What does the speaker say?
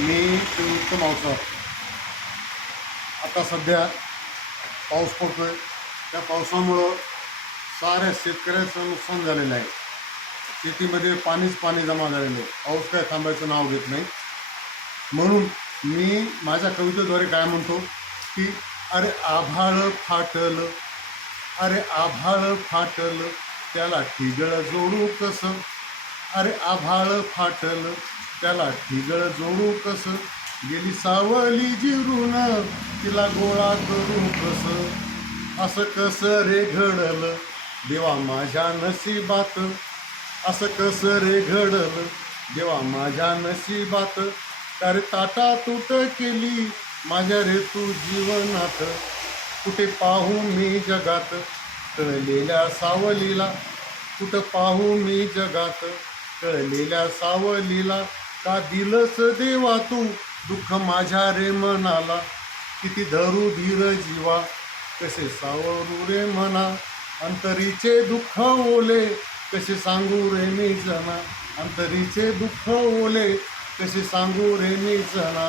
मी उत्तम अवसर आता सध्या पाऊस पडतोय. त्या पावसामुळं साऱ्या शेतकऱ्याचं नुकसान झालेलं आहे. शेतीमध्ये पाणीच पाणी जमा झालेलं आहे. पाऊस काय थांबायचं नाव घेत नाही. म्हणून मी माझ्या कवितेद्वारे काय म्हणतो की अरे आभाळ फाटलं, अरे आभाळ फाटलं, त्याला ठिगळ जोडू कसं. अरे आभाळ फाटलं, त्याला ठिगळ जोडू कसं. गेली सावली जिरून तिला गोळा करू कसं. असं कसं रे घडलं देवा माझ्या नशिबात. असं कसं रे घडलं देवा माझ्या नशिबात. अरे ताटा तुट केली माझ्या रे तू जीवनात. कुठे पाहू मी जगात कळलेल्या सावलीला. कुठं पाहू मी जगात कळलेल्या सावलीला. का दिलंस देवा तू दुःख माझ्या रे मनाला. किती धरू धीर जीवा कसे सावरू रे मना. अंतरीचे दुःख ओले कसे सांगू रे मी जना. अंतरीचे दुःख ओले कसे सांगू रे मी जना.